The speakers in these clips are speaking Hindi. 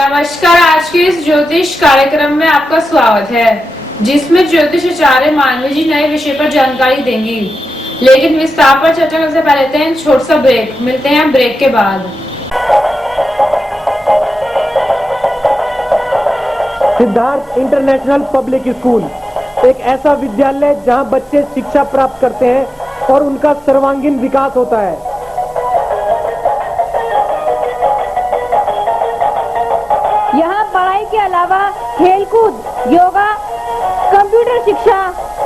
नमस्कार। आज के इस ज्योतिष कार्यक्रम में आपका स्वागत है, जिसमें ज्योतिष आचार्य मानवी जी नए विषय पर जानकारी देंगी। लेकिन विस्तार पर चर्चा करने से पहले लेते हैं छोटा सा ब्रेक। मिलते हैं ब्रेक के बाद। सिद्धार्थ इंटरनेशनल पब्लिक स्कूल एक ऐसा विद्यालय जहां बच्चे शिक्षा प्राप्त करते हैं और उनका सर्वांगीण विकास होता है। यहाँ पढ़ाई के अलावा खेलकूद, योगा, कंप्यूटर शिक्षा,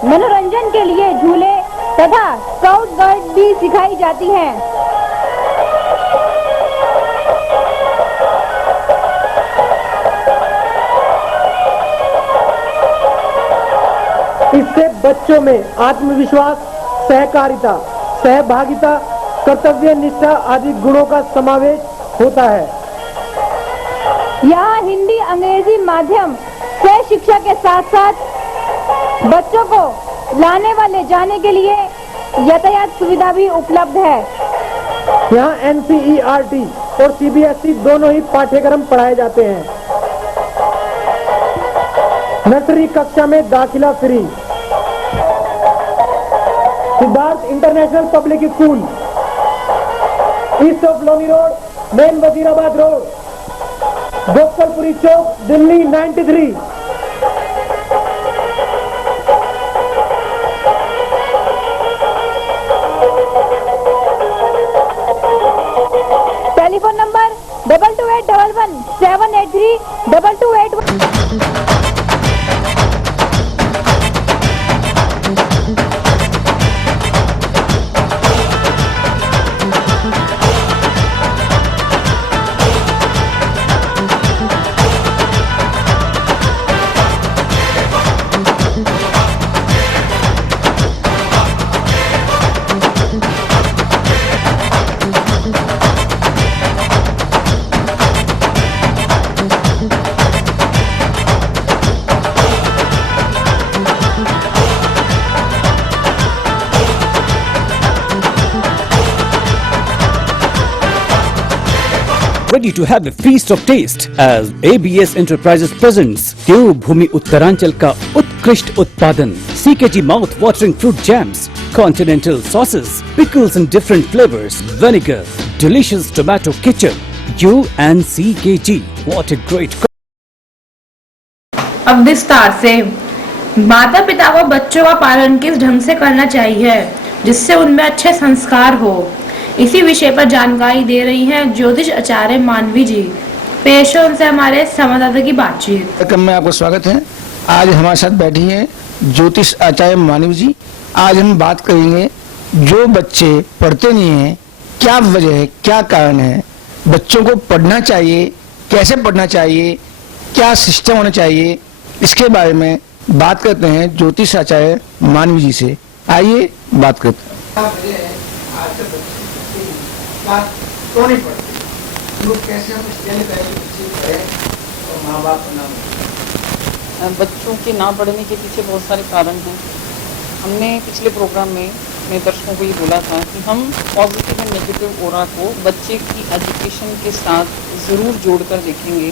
मनोरंजन के लिए झूले तथा स्काउट गाइड भी सिखाई जाती हैं। इससे बच्चों में आत्मविश्वास, सहकारिता, सहभागिता, कर्तव्य निष्ठा आदि गुणों का समावेश होता है। यहाँ हिंदी, अंग्रेजी माध्यम से शिक्षा के साथ साथ बच्चों को लाने व ले जाने के लिए यातायात सुविधा भी उपलब्ध है। यहाँ NCERT और CBSE दोनों ही पाठ्यक्रम पढ़ाए जाते हैं। नर्सरी कक्षा में दाखिला free. Siddharth international public school, east of Loni road, main Wazirabad road, Gopalpuri Chowk, Delhi 93। Telephone number 228111 783 2281। Ready to have a feast of taste as ABS Enterprises presents देवभूमि उत्तरांचल का उत्कृष्ट उत्पादन CKG mouth watering fruit jams, continental sauces, pickles in different flavors, vinegar, delicious tomato ketchup. You and CKG, what a great. अब विस्तार से माता पिता को बच्चों का पालन किस ढंग से करना चाहिए जिससे उनमें अच्छे संस्कार हो, इसी विषय पर जानकारी दे रही हैं ज्योतिष आचार्य मानवी जी। पेश है उनसे हमारे संवाददाता की बातचीत। कार्यक्रम में आपका स्वागत है। आज हमारे साथ बैठी हैं ज्योतिष आचार्य मानवी जी। आज हम बात करेंगे जो बच्चे पढ़ते नहीं हैं, क्या वजह है, क्या कारण है, बच्चों को पढ़ना चाहिए, कैसे पढ़ना चाहिए, क्या सिस्टम होना चाहिए, इसके बारे में बात करते हैं ज्योतिष आचार्य मानवी जी से। आइए बात करते हैं। बच्चों के ना पढ़ने के पीछे बहुत सारे कारण हैं। हमने पिछले प्रोग्राम में अपने दर्शकों को ये बोला था कि हम पॉजिटिव एंड नेगेटिव ओरा को बच्चे की एजुकेशन के साथ ज़रूर जोड़कर देखेंगे,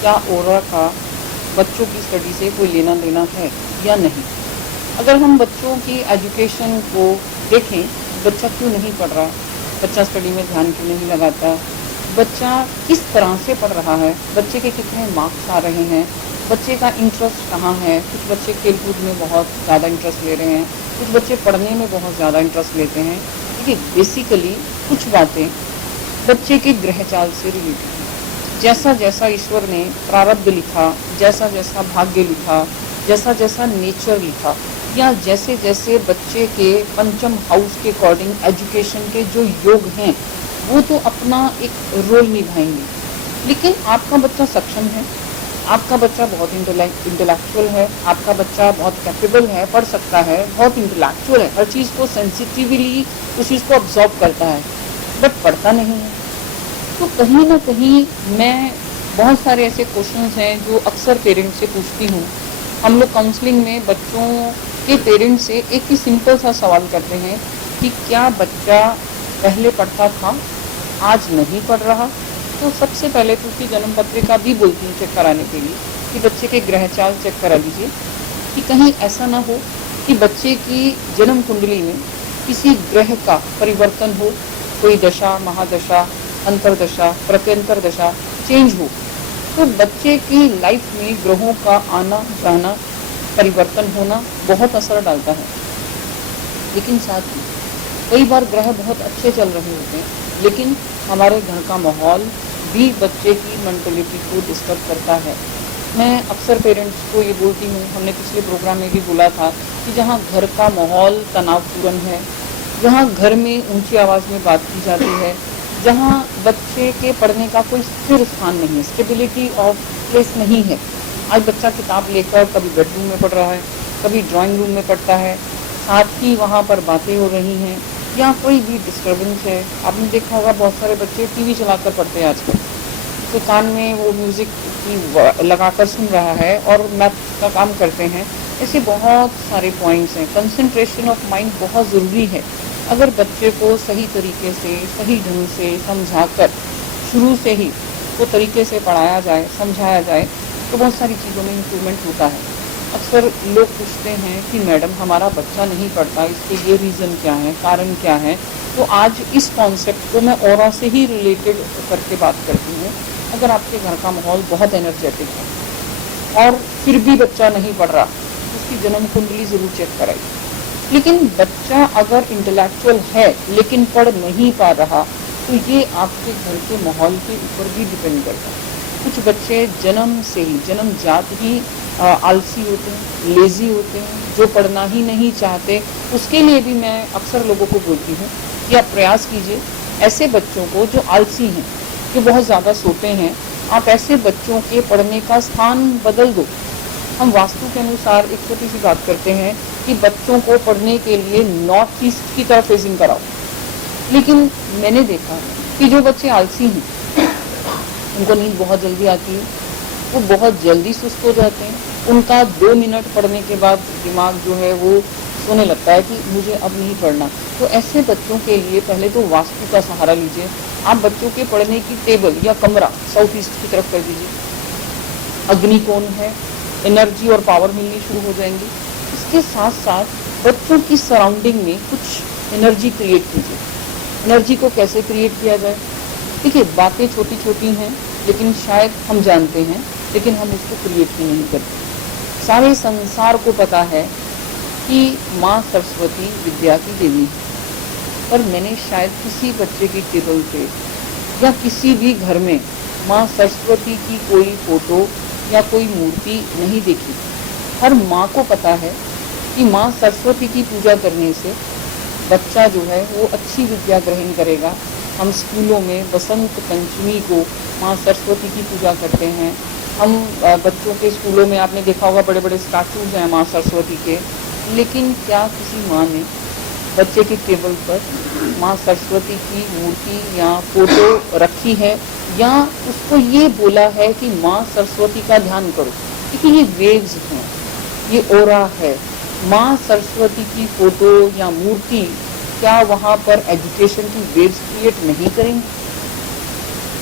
क्या ओरा का बच्चों की स्टडी से कोई लेना देना है या नहीं। अगर हम बच्चों की एजुकेशन को देखें, बच्चा क्यों नहीं पढ़ रहा, बच्चा स्टडी में ध्यान क्यों नहीं लगाता, बच्चा किस तरह से पढ़ रहा है, बच्चे के कितने मार्क्स आ रहे हैं, बच्चे का इंटरेस्ट कहाँ है। कुछ बच्चे खेलकूद में बहुत ज़्यादा इंटरेस्ट ले रहे हैं, कुछ बच्चे पढ़ने में बहुत ज़्यादा इंटरेस्ट लेते हैं। देखिए, बेसिकली कुछ बातें बच्चे के ग्रहचाल से रिलेटेड हैं। जैसा जैसा ईश्वर ने प्रारब्ध लिखा, जैसा जैसा भाग्य लिखा, जैसा जैसा नेचर लिखा, या जैसे जैसे बच्चे के पंचम हाउस के अकॉर्डिंग एजुकेशन के जो योग हैं वो तो अपना एक रोल निभाएंगे। लेकिन आपका बच्चा सक्षम है, आपका बच्चा बहुत इंटेलेक्चुअल है, आपका बच्चा बहुत कैपेबल है, पढ़ सकता है, बहुत इंटेलेक्चुअल है, हर चीज़ को सेंसिटिवली उस चीज़ को ऑब्जॉर्व करता है, बट पढ़ता नहीं है। तो कहीं ना कहीं मैं बहुत सारे ऐसे क्वेश्चंस हैं जो अक्सर पेरेंट्स से पूछती हूँ। हम लोग काउंसलिंग में बच्चों के पेरेंट्स से एक ही सिंपल सा सवाल करते हैं कि क्या बच्चा पहले पढ़ता था, आज नहीं पढ़ रहा, तो सबसे पहले तो उसकी जन्म पत्रिका भी बोलती हूँ चेक कराने के लिए कि बच्चे के ग्रह चाल चेक करा लीजिए कि कहीं ऐसा ना हो कि बच्चे की जन्म कुंडली में किसी ग्रह का परिवर्तन हो, कोई दशा, महादशा, अंतरदशा, प्रत्यंतर दशा चेंज हो, तो बच्चे की लाइफ में ग्रहों का आना जाना, परिवर्तन होना बहुत असर डालता है। लेकिन साथ ही कई बार ग्रह बहुत अच्छे चल रहे होते हैं, लेकिन हमारे घर का माहौल भी बच्चे की मेंटलिटी को डिस्टर्ब करता है। मैं अक्सर पेरेंट्स को ये बोलती हूँ, हमने पिछले प्रोग्राम में भी बोला था कि जहाँ घर का माहौल तनावपूर्ण है, जहाँ घर में ऊंची आवाज़ में बात की जाती है, जहाँ बच्चे के पढ़ने का कोई स्थिर स्थान नहीं है, स्टेबिलिटी ऑफ प्लेस नहीं है। आज बच्चा किताब लेकर कभी बेडरूम में पढ़ रहा है, कभी ड्राइंग रूम में पढ़ता है, साथ ही वहाँ पर बातें हो रही हैं या कोई भी डिस्टर्बेंस है। आपने देखा होगा बहुत सारे बच्चे टीवी चलाकर पढ़ते हैं आजकल, तो कान में वो म्यूज़िक की लगाकर सुन रहा है और मैथ का काम करते हैं। ऐसे बहुत सारे पॉइंट्स हैं। कंसंट्रेशन ऑफ माइंड बहुत ज़रूरी है। अगर बच्चे को सही तरीके से, सही ढंग से समझाकर शुरू से ही वो तरीके से पढ़ाया जाए, समझाया जाए, तो बहुत सारी चीज़ों में इम्प्रूवमेंट होता है। अक्सर लोग पूछते हैं कि मैडम हमारा बच्चा नहीं पढ़ता, इसके ये रीज़न क्या है, कारण क्या है। तो आज इस कॉन्सेप्ट को मैं ऑरा से ही रिलेटेड करके बात करती हूँ। अगर आपके घर का माहौल बहुत एनर्जेटिक है और फिर भी बच्चा नहीं पढ़ रहा, उसकी जन्म कुंडली ज़रूर चेक कराइए। लेकिन बच्चा अगर इंटेलेक्चुअल है लेकिन पढ़ नहीं पा रहा, तो ये आपके घर के माहौल के ऊपर भी डिपेंड करता है। कुछ बच्चे जन्म से ही, जन्म जात ही आलसी होते हैं, लेज़ी होते हैं, जो पढ़ना ही नहीं चाहते। उसके लिए भी मैं अक्सर लोगों को बोलती हूँ कि आप प्रयास कीजिए ऐसे बच्चों को जो आलसी हैं, जो बहुत ज़्यादा सोते हैं, आप ऐसे बच्चों के पढ़ने का स्थान बदल दो। हम वास्तु के अनुसार एक छोटी सी बात करते हैं कि बच्चों को पढ़ने के लिए नॉर्थ ईस्ट की तरफ फेजिंग कराओ। लेकिन मैंने देखा कि जो बच्चे आलसी हैं, उनको नींद बहुत जल्दी आती है, वो बहुत जल्दी सुस्त हो जाते हैं। उनका 2 मिनट पढ़ने के बाद दिमाग जो है वो सोने लगता है कि मुझे अब नहीं पढ़ना। तो ऐसे बच्चों के लिए पहले तो वास्तु का सहारा लीजिए। आप बच्चों के पढ़ने की टेबल या कमरा साउथ ईस्ट की तरफ कर दीजिए। अग्निकोण है, एनर्जी और पावर मिलनी शुरू हो जाएंगी। इसके साथ साथ बच्चों की सराउंडिंग में कुछ एनर्जी क्रिएट कीजिए। एनर्जी को कैसे क्रिएट किया जाए? देखिए, बातें छोटी छोटी हैं, लेकिन शायद हम जानते हैं, लेकिन हम इसको क्रिएट ही नहीं करते। सारे संसार को पता है कि माँ सरस्वती विद्या की देवी है, पर मैंने शायद किसी बच्चे की टेबल पे या किसी भी घर में माँ सरस्वती की कोई फोटो या कोई मूर्ति नहीं देखी। हर माँ को पता है कि माँ सरस्वती की पूजा करने से बच्चा जो है वो अच्छी विद्या ग्रहण करेगा। हम स्कूलों में बसंत पंचमी को माँ सरस्वती की पूजा करते हैं। हम बच्चों के स्कूलों में आपने देखा होगा बड़े बड़े स्टैचूज हैं माँ सरस्वती के। लेकिन क्या किसी माँ ने बच्चे की टेबल पर माँ सरस्वती की मूर्ति या फोटो रखी है या उसको ये बोला है कि माँ सरस्वती का ध्यान करो? क्योंकि ये वेव्स हैं, ये ओरा है। माँ सरस्वती की फोटो या मूर्ति क्या वहाँ पर एजुकेशन की वेव्स क्रिएट नहीं करेंगे?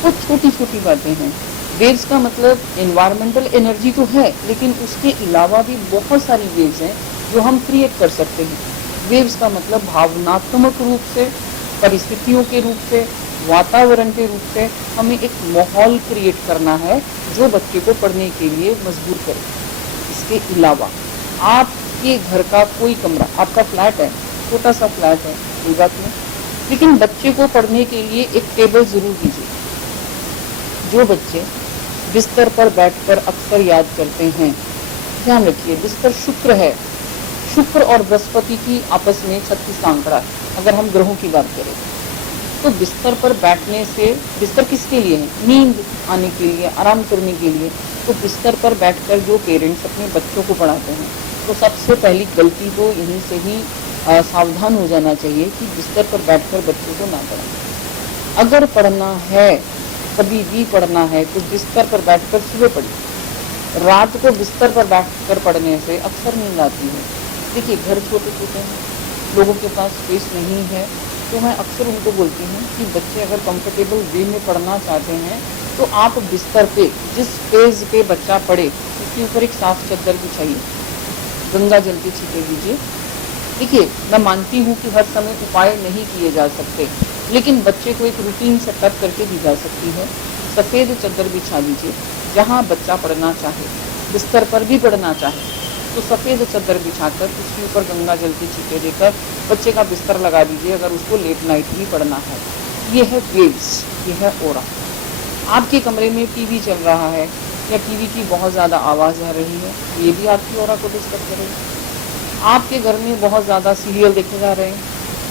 तो छोटी छोटी बातें हैं। वेव्स का मतलब एनवायरमेंटल एनर्जी तो है, लेकिन उसके अलावा भी बहुत सारी वेव्स हैं जो हम क्रिएट कर सकते हैं। वेव्स का मतलब भावनात्मक रूप से, परिस्थितियों के रूप से, वातावरण के रूप से हमें एक माहौल क्रिएट करना है जो बच्चे को पढ़ने के लिए मजबूर करे। इसके अलावा आपके घर का कोई कमरा, आपका फ्लैट है, छोटा सा फ्लैट है, कोई बात नहीं, लेकिन बच्चे को पढ़ने के लिए एक टेबल जरूर दीजिए। जो बच्चे बिस्तर पर बैठकर अक्सर याद करते हैं, ध्यान रखिए बिस्तर शुक्र है, शुक्र और बृहस्पति की आपस में 36 का आंकड़ा है। अगर हम ग्रहों की बात करें तो बिस्तर पर बैठने से, बिस्तर किसके लिए है? नींद आने के लिए, आराम करने के लिए। तो बिस्तर पर बैठकर जो पेरेंट्स अपने बच्चों को पढ़ाते हैं, तो सबसे पहली गलती तो यहीं से ही सावधान हो जाना चाहिए कि बिस्तर पर बैठकर बच्चों को ना पढ़ाएं। अगर पढ़ना है, कभी भी पढ़ना है, तो बिस्तर पर बैठकर सुबह पढ़िए। रात को बिस्तर पर बैठकर पढ़ने से अक्सर नींद आती है। देखिए, घर छोटे छोटे हैं, लोगों के पास स्पेस नहीं है, तो मैं अक्सर उनको बोलती हूँ कि बच्चे अगर कंफर्टेबल वे में पढ़ना चाहते हैं तो आप बिस्तर पे जिस पेज पे बच्चा पढ़े उसके ऊपर एक साफ चादर बिछाइए, गंगा जल के छींटे दीजिए। देखिए, मैं मानती हूँ कि हर समय उपाय नहीं किए जा सकते, लेकिन बच्चे को एक रूटीन सेटअप करके दी जा सकती है। सफ़ेद चादर बिछा दीजिए, जहाँ बच्चा पढ़ना चाहे, बिस्तर पर भी पढ़ना चाहे तो सफ़ेद चादर बिछाकर उसके ऊपर गंगा जल के छींटे देकर बच्चे का बिस्तर लगा दीजिए अगर उसको लेट नाइट भी पढ़ना है। ये है वेव्स, ये है ओरा। आपके कमरे में टीवी चल रहा है या टीवी की बहुत ज़्यादा आवाज़ आ रही है, ये भी आपकी ओरा को डिस्टर्ब करेगा। आपके घर में बहुत ज़्यादा सीरियल देखे जा रहे हैं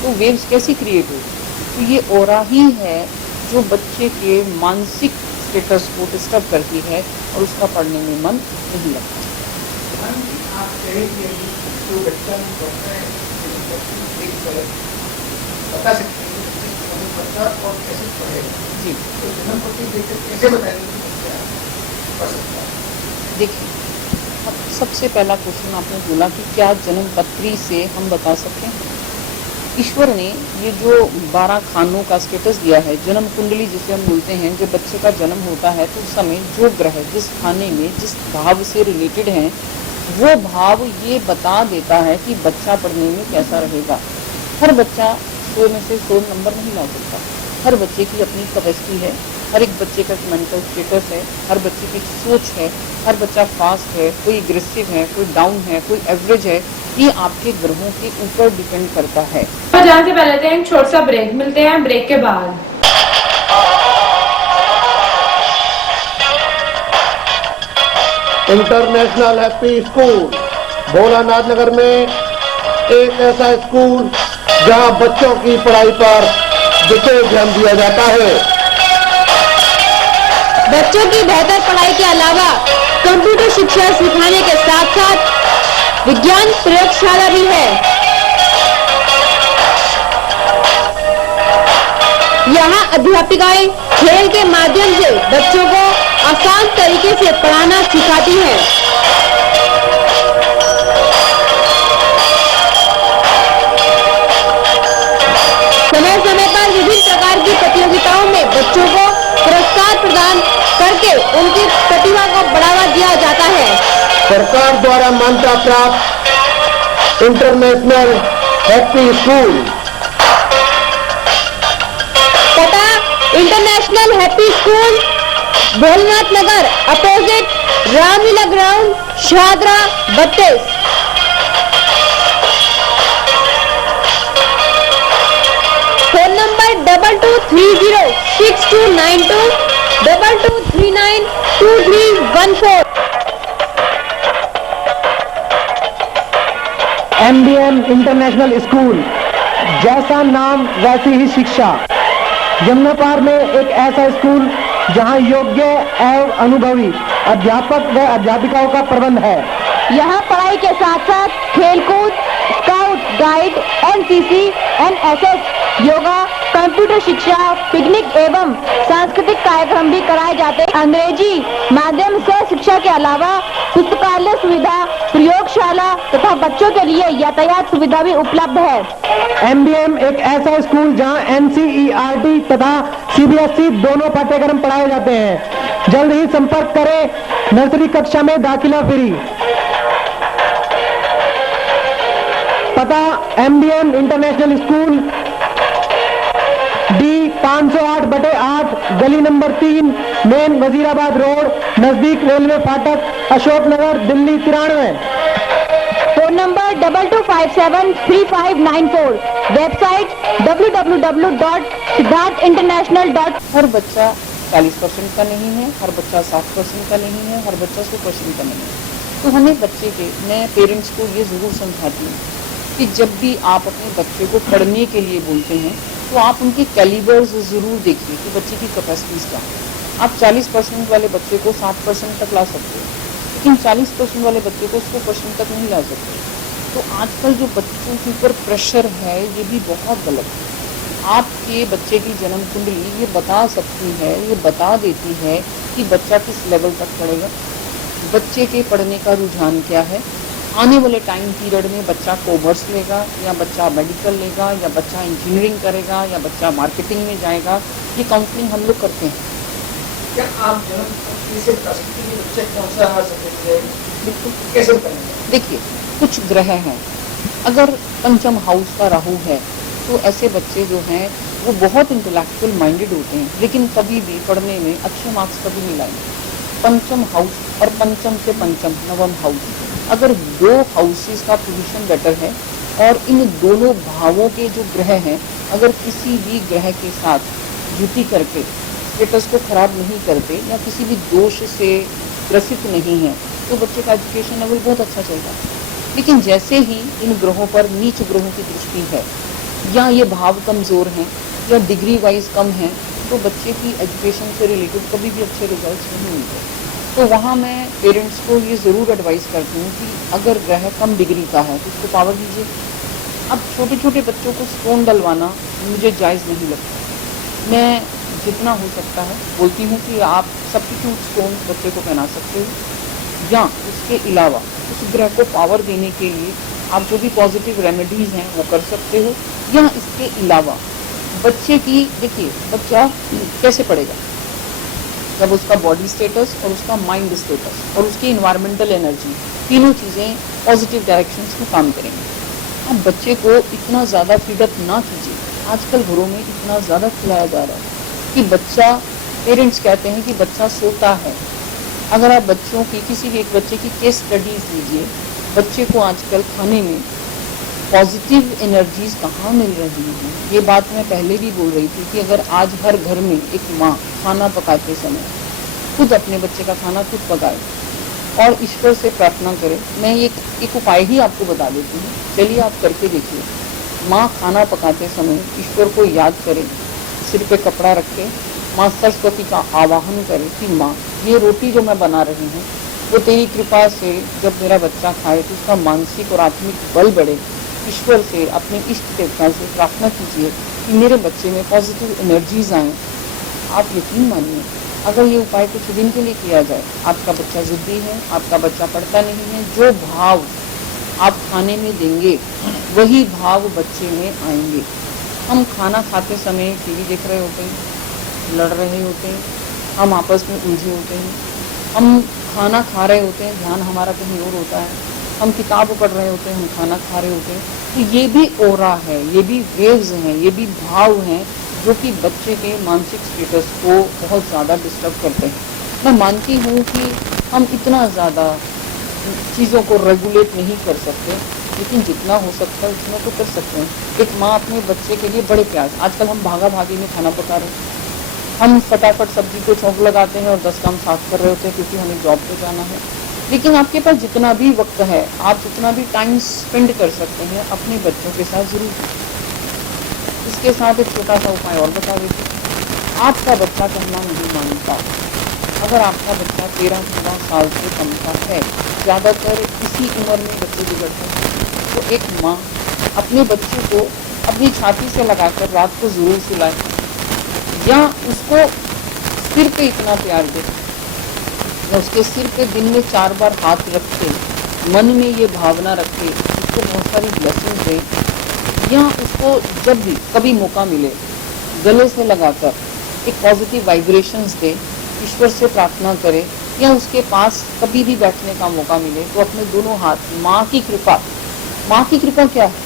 तो वेव्स कैसी क्रिएट होगी? तो ये ओरा ही है जो बच्चे के मानसिक स्टेटस को डिस्टर्ब करती है और उसका पढ़ने में मन नहीं लगता। आप कहेंगे जो बच्चा पढ़ता है बता सकते हैं कि पढ़ता और कैसे पढ़ेगा जी, तो जन्म पत्री देखकर कैसे बताएंगे कि बच्चा पढ़ सकता है? देखिए, अब सबसे पहला क्वेश्चन आपने बोला कि क्या जन्म पत्री से हम बता सकते हैं? ईश्वर ने ये जो 12 खानों का स्टेटस दिया है, जन्म कुंडली जिसे हम बोलते हैं, जब बच्चे का जन्म होता है तो उस समय जो ग्रह जिस खाने में जिस भाव से रिलेटेड हैं वो भाव ये बता देता है कि बच्चा पढ़ने में कैसा रहेगा। हर बच्चा 100 में से 100 नंबर नहीं ला सकता। हर बच्चे की अपनी कैपेसिटी है, हर एक बच्चे का मेंटल स्टेटस है, हर बच्चे की सोच है, हर बच्चा फास्ट है, कोई एग्रेसिव है, कोई डाउन है, कोई एवरेज है। ये आपके ग्रहों के ऊपर डिपेंड करता है। तो जाने से पहले लेते हैं एक छोटा सा ब्रेक, मिलते हैं ब्रेक के बाद। इंटरनेशनल हैप्पी स्कूल भोलानाथ नगर में एक ऐसा स्कूल जहां बच्चों की पढ़ाई पर विशेष ध्यान दिया जाता है। बच्चों की बेहतर पढ़ाई के अलावा कंप्यूटर शिक्षा सिखाने के साथ साथ विज्ञान प्रयोगशाला भी है। यहाँ अध्यापिकाएं खेल के माध्यम से बच्चों को आसान तरीके से पढ़ाना सिखाती हैं। समय समय पर विभिन्न प्रकार की प्रतियोगिताओं में बच्चों को पुरस्कार प्रदान करके उनकी प्रतिभा को बढ़ावा दिया जाता है। सरकार द्वारा मान्यता प्राप्त इंटरनेशनल हैप्पी स्कूल पता international happy school, Bholanath Nagar, opposite Ramlila ground, Shahdara 32। Phone number 22306292 22392314। MBM international school, जैसा नाम वैसी ही शिक्षा। जमुनापार में एक ऐसा स्कूल जहां योग्य एवं अनुभवी अध्यापक व अध्यापिकाओं का प्रबंध है। यहाँ पढ़ाई के साथ साथ खेलकूद, scout guide, NCC, NSS, yoga, computer शिक्षा, पिकनिक एवं सांस्कृतिक कार्यक्रम भी कराए जाते हैं। अंग्रेजी माध्यम से शिक्षा के अलावा पुस्तकालय सुविधा, प्रयोगशाला तथा बच्चों के लिए यातायात सुविधा भी उपलब्ध है। MBM एक ऐसा स्कूल जहां NCERT तथा CBSE दोनों पाठ्यक्रम पढ़ाए जाते हैं। जल्द ही संपर्क करें। नर्सरी कक्षा में दाखिला फ्री। पता MBM इंटरनेशनल स्कूल, D 508/8, गली नंबर 3, मेन वजीराबाद रोड, नजदीक रेलवे फाटक, Ashok Nagar, Delhi 93। Phone number 22573594। Website www.siddharthinternational.। हर बच्चा 40% का नहीं है, हर बच्चा 60% का नहीं है, हर बच्चा 100% का नहीं है। तो हमें बच्चे के, मैं पेरेंट्स को ये ज़रूर समझाती हूँ कि जब भी आप अपने बच्चे को पढ़ने के लिए बोलते हैं तो आप उनके कैलिबर्स ज़रूर देखिए कि बच्चे की कैपेसिटीज़ क्या है। आप 40% वाले बच्चे को 60% तक ला सकते हो, लेकिन 40% वाले बच्चे को 100% तक नहीं ला सकते। तो आजकल जो बच्चों के ऊपर प्रेशर है ये भी बहुत गलत है। आपके बच्चे की जन्म कुंडली ये बता सकती है, ये बता देती है कि बच्चा किस लेवल तक पढ़ेगा, बच्चे के पढ़ने का रुझान क्या है। आने वाले टाइम पीरियड में बच्चा कॉमर्स लेगा या बच्चा मेडिकल लेगा या बच्चा इंजीनियरिंग करेगा या बच्चा मार्केटिंग में जाएगा, ये काउंसलिंग हम लोग करते हैं। क्या आप जन्म से बता सकते हैं कि बच्चे कौन सा सब्जेक्ट है, बिल्कुल कैसे बताएंगे? देखिए, कुछ ग्रह हैं, अगर पंचम हाउस का राहु है तो ऐसे बच्चे जो हैं वो बहुत इंटेलेक्चुअल माइंडेड होते हैं, लेकिन कभी भी पढ़ने में अच्छे मार्क्स कभी नहीं लाएंगे। पंचम हाउस और पंचम से पंचम नवम हाउस, अगर दो हाउसेस का पोजीशन बेटर है और इन दोनों भावों के जो ग्रह हैं अगर किसी भी ग्रह के साथ युति करके स्टेटस को खराब नहीं करते या किसी भी दोष से ग्रसित नहीं है तो बच्चे का एजुकेशन लेवल बहुत अच्छा चलता है। लेकिन जैसे ही इन ग्रहों पर नीच ग्रहों की दृष्टि है या ये भाव कमज़ोर हैं या डिग्री वाइज कम हैं तो बच्चे की एजुकेशन से रिलेटेड कभी भी अच्छे रिजल्ट्स नहीं मिलते। तो वहाँ मैं पेरेंट्स को ये ज़रूर एडवाइस करती हूँ कि अगर ग्रह कम डिग्री का है तो उसको पावर दीजिए। अब छोटे छोटे बच्चों को स्टोन डलवाना मुझे जायज़ नहीं लगता। मैं जितना हो सकता है बोलती हूँ कि आप सब्स्टिट्यूट स्टोन बच्चे को पहना सकते हो या उसके अलावा उस ग्रह को पावर देने के लिए आप जो भी पॉजिटिव रेमेडीज़ हैं वो कर सकते हो। या इसके अलावा बच्चे की देखिए बच्चा कैसे पढ़ेगा जब उसका बॉडी स्टेटस और उसका माइंड स्टेटस और उसकी इन्वायरमेंटल एनर्जी तीनों चीज़ें पॉजिटिव डायरेक्शंस में काम करेंगे। अब बच्चे को इतना ज़्यादा फीडअप ना कीजिए। आजकल घरों में इतना ज़्यादा खिलाया जा रहा है कि बच्चा, पेरेंट्स कहते हैं कि बच्चा सोता है। अगर आप बच्चों की किसी भी एक बच्चे की केस स्टडीज़ लीजिए, बच्चे को आजकल खाने में पॉजिटिव एनर्जीज़ कहाँ मिल रही हैं। ये बात मैं पहले भी बोल रही थी कि अगर आज हर घर में एक माँ खाना पकाते समय खुद अपने बच्चे का खाना खुद पकाए और ईश्वर से प्रार्थना करे। मैं एक उपाय ही आपको बता देती हूँ, चलिए आप करके देखिए। माँ खाना पकाते समय ईश्वर को याद करे, सिर पे कपड़ा रखे, माँ सरस्वती का आवाहन करे कि माँ ये रोटी जो मैं बना रही हूँ वो तेरी कृपा से जब मेरा बच्चा खाए तो उसका मानसिक और आत्मिक बल बढ़े। ईश्वर से, अपने इष्ट देवता से प्रार्थना कीजिए कि मेरे बच्चे में पॉजिटिव एनर्जीज आएँ। आप यकीन मानिए अगर ये उपाय कुछ दिन के लिए किया जाए, आपका बच्चा ज़िद्दी है, आपका बच्चा पढ़ता नहीं है, जो भाव आप खाने में देंगे वही भाव बच्चे में आएंगे। हम खाना खाते समय टीवी देख रहे होते हैं, लड़ रहे होते हैं, हम आपस में उलझे होते हैं, हम खाना खा रहे होते हैं, ध्यान हमारा कहीं और होता है, हम किताब पढ़ रहे होते हैं, हम खाना खा रहे होते हैं। तो ये भी ओरा है, ये भी वेव्स हैं, ये भी भाव हैं जो कि बच्चे के मानसिक स्टेटस को बहुत ज़्यादा डिस्टर्ब करते हैं। मैं मानती हूँ कि हम इतना ज़्यादा चीज़ों को रेगुलेट नहीं कर सकते, लेकिन जितना हो सकता है उतना तो कर सकते हैं। एक माँ अपने बच्चे के लिए बड़े प्यार, आजकल हम भागा भागी में खाना पका रहे हैं, हम फटाफट सब्जी को चौंक लगाते हैं और 10 काम साफ कर रहे होते हैं क्योंकि हमें जॉब पे जाना है। लेकिन आपके पास जितना भी वक्त है, आप जितना भी टाइम स्पेंड कर सकते हैं अपने बच्चों के साथ ज़रूर कीजिए। इसके साथ एक छोटा सा उपाय और बता देती हूँ। आपका बच्चा कहना नहीं मानता, अगर आपका बच्चा 13-14 साल से कम का है, ज़्यादातर इसी उम्र में बच्चे बिगड़ते हैं, तो एक माँ अपने बच्चे को अपनी छाती से लगाकर रात को ज़रूर सुलाए या उसको सिर पे इतना प्यार दे या उसके सिर पे दिन में 4 बार हाथ रखे, मन में ये भावना रखे, उसको बहुत सारी ब्लेसिंग दे या उसको जब भी कभी मौका मिले गले से लगाकर एक पॉजिटिव वाइब्रेशंस दे, ईश्वर से प्रार्थना करे या उसके पास कभी भी बैठने का मौका मिले तो अपने दोनों हाथ माँ की कृपा क्या है?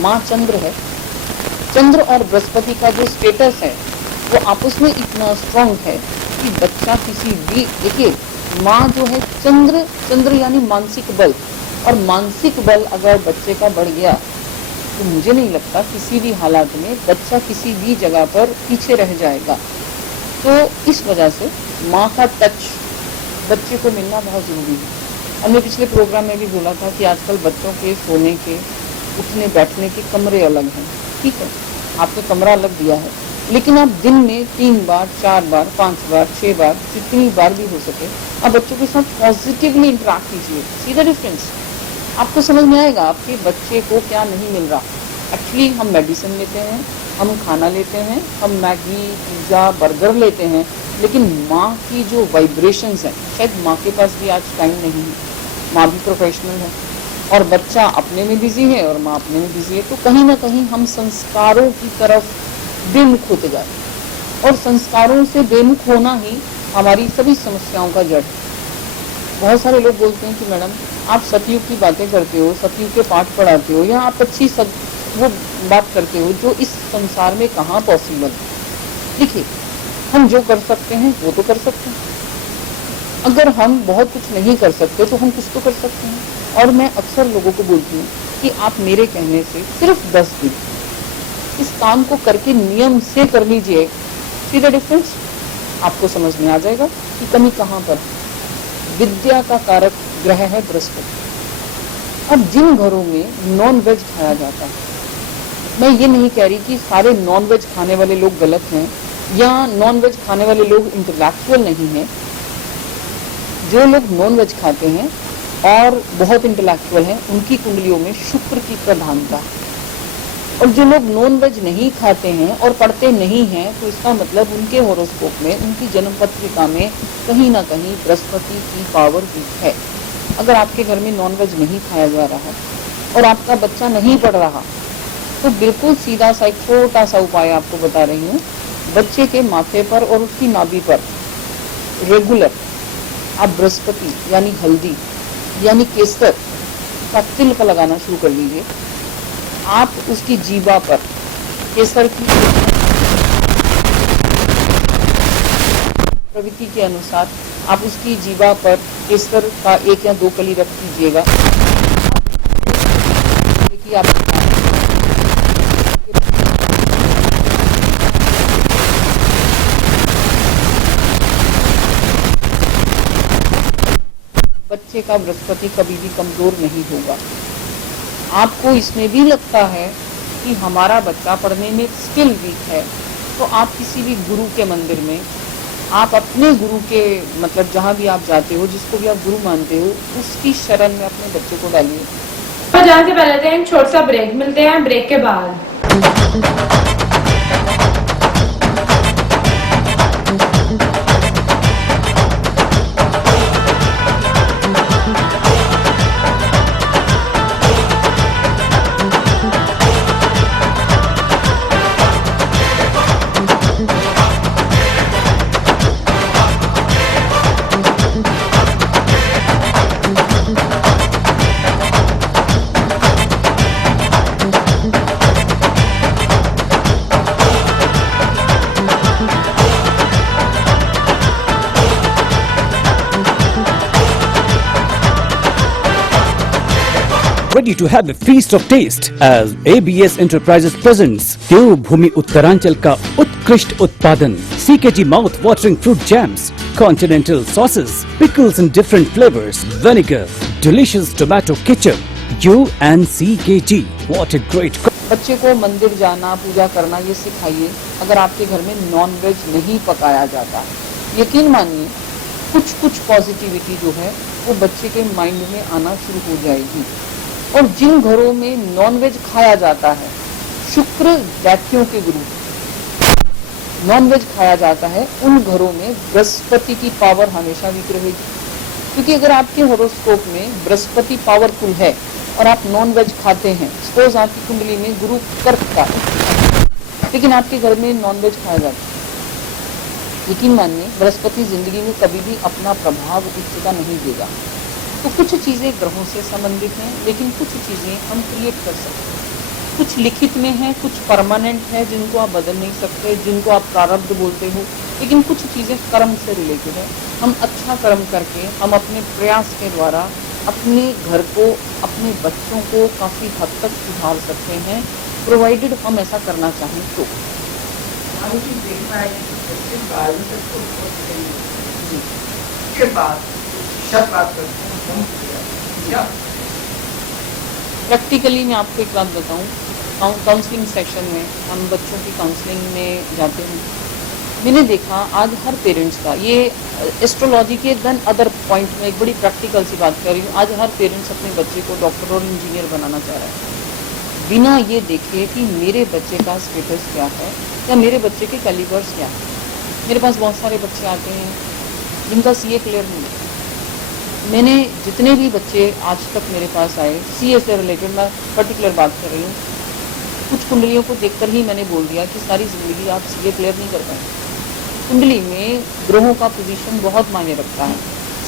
माँ चंद्र है। चंद्र और बृहस्पति का जो स्टेटस है वो आपस में इतना स्ट्रांग है कि बच्चा किसी भी, देखिए माँ जो है चंद्र यानी मानसिक बल, और मानसिक बल अगर बच्चे का बढ़ गया तो मुझे नहीं लगता किसी भी हालात में बच्चा किसी भी जगह पर पीछे रह जाएगा। तो इस वजह से माँ का टच बच्चे को मिलना बहुत ज़रूरी है। हमने पिछले प्रोग्राम में भी बोला था कि आजकल बच्चों के सोने के, उठने बैठने के कमरे अलग हैं। ठीक है, आपने कमरा अलग दिया है, लेकिन आप दिन में 3 बार, 4 बार, 5 बार, 6 बार, जितनी बार भी हो सके आप बच्चों के साथ पॉजिटिवली इंटरेक्ट कीजिए। सी द डिफरेंस, आपको समझ में आएगा आपके बच्चे को क्या नहीं मिल रहा। एक्चुअली हम मेडिसिन लेते हैं, हम खाना लेते हैं, हम मैगी, पिज़्ज़ा, बर्गर लेते हैं, लेकिन माँ की जो वाइब्रेशंस हैं, शायद माँ के पास भी आज टाइम नहीं है, माँ भी प्रोफेशनल है, और बच्चा अपने में बिजी है और माँ अपने में बिजी है, तो कहीं ना कहीं हम संस्कारों की तरफ बेमुख होते जा रहे हैं। और संस्कारों से बेमुख होना ही हमारी सभी समस्याओं का जड़ है। बहुत सारे लोग बोलते हैं कि मैडम आप सतयुग की बातें करते हो, सतयुग के पाठ पढ़ाते हो, या आप अच्छी वो बात करते हो जो इस संसार में कहाँ पॉसिबल है। देखिए, हम जो कर सकते हैं वो तो कर सकते हैं। अगर हम बहुत कुछ नहीं कर सकते तो हम कुछ तो कर सकते हैं। और मैं अक्सर लोगों को बोलती हूँ कि आप मेरे कहने से सिर्फ 10 दिन इस काम को करके नियम से कर लीजिए, सी द डिफरेंस, आपको समझ में आ जाएगा कि कमी कहाँ पर है। विद्या का कारक ग्रह है बृहस्पति। अब जिन घरों में नॉन वेज खाया जाता है, मैं ये नहीं कह रही कि सारे नॉन वेज खाने वाले लोग गलत हैं या नॉन वेज खाने वाले लोग इंटेलेक्चुअल नहीं हैं। जो लोग नॉन वेज खाते हैं और बहुत इंटेलेक्चुअल हैं, उनकी कुंडलियों में शुक्र की प्रधानता है। और जो लोग नॉन वेज नहीं खाते हैं और पढ़ते नहीं हैं, तो इसका मतलब उनके होरोस्कोप में, उनकी जन्म पत्रिका में कहीं ना कहीं बृहस्पति की पावर वीक है। अगर आपके घर में नॉन वेज नहीं खाया जा रहा है और आपका बच्चा नहीं पढ़ रहा, तो बिल्कुल सीधा सा एक छोटा सा उपाय आपको बता रही हूँ। बच्चे के माथे पर और उसकी नाभि पर रेगुलर आप बृहस्पति यानी हल्दी यानी केसर का तिलक लगाना शुरू कर लीजिए। आप उसकी जीभा पर केसर की प्रवृत्ति के अनुसार आप उसकी जीभा पर केसर का 1 या 2 कली रख दीजिएगा कि आप बच्चे का बृहस्पति कभी भी कमजोर नहीं होगा। आपको इसमें भी लगता है कि हमारा बच्चा पढ़ने में स्किल वीक है, तो आप किसी भी गुरु के मंदिर में, आप अपने गुरु के मतलब जहाँ भी आप जाते हो, जिसको भी आप गुरु मानते हो, उसकी शरण में अपने बच्चे को डालिए। तो जाने से पहले लेते हैं एक छोटा सा ब्रेक, मिलते हैं ब्रेक के बाद। Ready to have a feast of taste as ABS Enterprises presents देवभूमि उत्तरांचल का उत्कृष्ट उत्पादन CKG mouth watering fruit jams, continental sauces, pickles in different flavors, vinegar, delicious tomato ketchup, U and CKG. What a great बच्चे को मंदिर जाना, पूजा करना ये सिखाइए। अगर आपके घर में नॉन वेज नहीं पकाया जाता, यकीन मानिए कुछ पॉजिटिविटी जो है वो बच्चे के माइंड में आना शुरू हो जाएगी। और जिन घरों में नॉन वेज खाया जाता है, शुक्र दैत्यों के गुरु, नॉन वेज खाया जाता है, उन घरों में बृहस्पति की पावर हमेशा वीक रहेगी। क्योंकि अगर आपके होरोस्कोप में बृहस्पति पावरफुल है और आप नॉन वेज खाते हैं, सपोज आपकी कुंडली में गुरु कर्क का, लेकिन आपके घर में नॉन वेज खाया जाता है, यकीन मानिए बृहस्पति जिंदगी में कभी भी अपना प्रभाव उच्चता नहीं देगा। तो कुछ चीज़ें ग्रहों से संबंधित हैं, लेकिन कुछ चीज़ें हम क्रिएट कर सकते हैं। कुछ लिखित में है, कुछ परमानेंट है जिनको आप बदल नहीं सकते, जिनको आप प्रारब्ध बोलते हो, लेकिन कुछ चीज़ें कर्म से रिलेटेड है। हम अच्छा कर्म करके, हम अपने प्रयास के द्वारा अपने घर को, अपने बच्चों को काफ़ी हद तक सुधार सकते हैं, प्रोवाइडेड हम ऐसा करना चाहें तो। प्रैक्टिकली मैं आपको एक बात बताऊं, काउंसलिंग सेशन में हम बच्चों की काउंसलिंग में जाते हैं, मैंने देखा आज हर पेरेंट्स का, ये एस्ट्रोलॉजी के देन अदर पॉइंट में एक बड़ी प्रैक्टिकल सी बात कर रही हूँ, आज हर पेरेंट्स अपने बच्चे को डॉक्टर और इंजीनियर बनाना चाह रहा है, बिना ये देखे कि मेरे बच्चे का स्टेटस क्या है या मेरे बच्चे के कैलिबर्स क्या है। मेरे पास बहुत सारे बच्चे आते हैं जिनका सीए क्लियर नहीं है, मैंने जितने भी बच्चे आज तक मेरे पास आए सीए से रिलेटेड, मैं पर्टिकुलर बात कर रही हूँ, कुछ कुंडलियों को देखकर ही मैंने बोल दिया कि सारी जिंदगी आप सीए क्लियर नहीं कर पाएंगे। कुंडली में ग्रहों का पोजीशन बहुत मायने रखता है।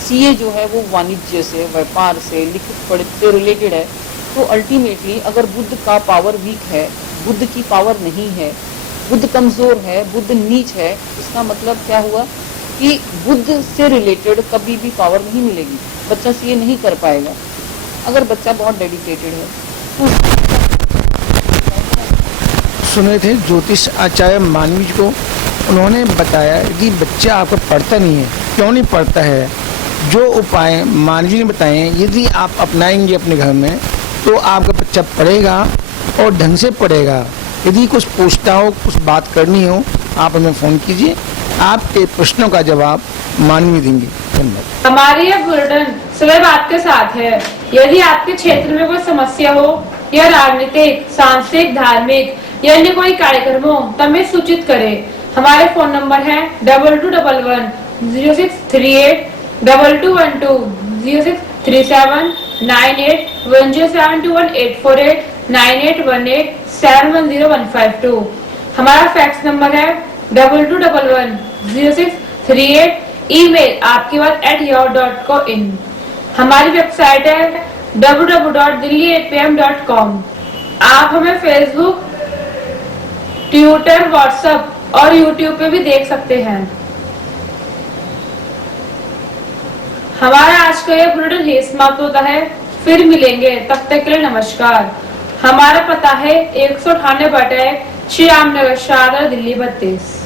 सीए जो है वो वाणिज्य से, व्यापार से, लिखित पढ़त से रिलेटेड है। तो अल्टीमेटली अगर बुध का पावर वीक है, बुध की पावर नहीं है, बुध कमजोर है, बुध नीच है, इसका मतलब क्या हुआ कि बुध से रिलेटेड कभी भी पावर नहीं मिलेगी, बच्चा सीए नहीं कर पाएगा। अगर बच्चा बहुत डेडिकेटेड है तो सुने थे ज्योतिष आचार्य मानवी जी को, उन्होंने बताया यदि बच्चा आपका पढ़ता नहीं है, क्यों नहीं पढ़ता है, जो उपाय मानवी ने बताए हैं यदि आप अपनाएंगे अपने घर में तो आपका बच्चा पढ़ेगा और ढंग से पढ़ेगा। यदि कुछ पूछता हो, कुछ बात करनी हो, आप हमें फ़ोन कीजिए, आपके प्रश्नों का जवाब मानवी देंगे। धन्यवाद। हमारी यह बुलेटिन सदैव आपके साथ है। यदि आपके क्षेत्र में कोई समस्या हो या राजनीतिक, सांस्कृतिक, धार्मिक या अन्य कोई कार्यक्रम हो तो हमें सूचित करें। हमारे फोन नंबर है 2211 0638 2212 0637 98 1072 848 9818 710152। हमारा फैक्स नंबर है 2211 0638। ईमेल आपकी बात @yahoo.in। हमारी वेबसाइट है www.delhi8pm.com। आप हमें फेसबुक, ट्विटर, व्हाट्सएप और यूट्यूब पे भी देख सकते हैं। हमारा आज का यह बुलेटिन ही समाप्त होता है। फिर मिलेंगे, तब तक के लिए नमस्कार। हमारा पता है 198 श्री रामनगर, शाहदरा, दिल्ली 32।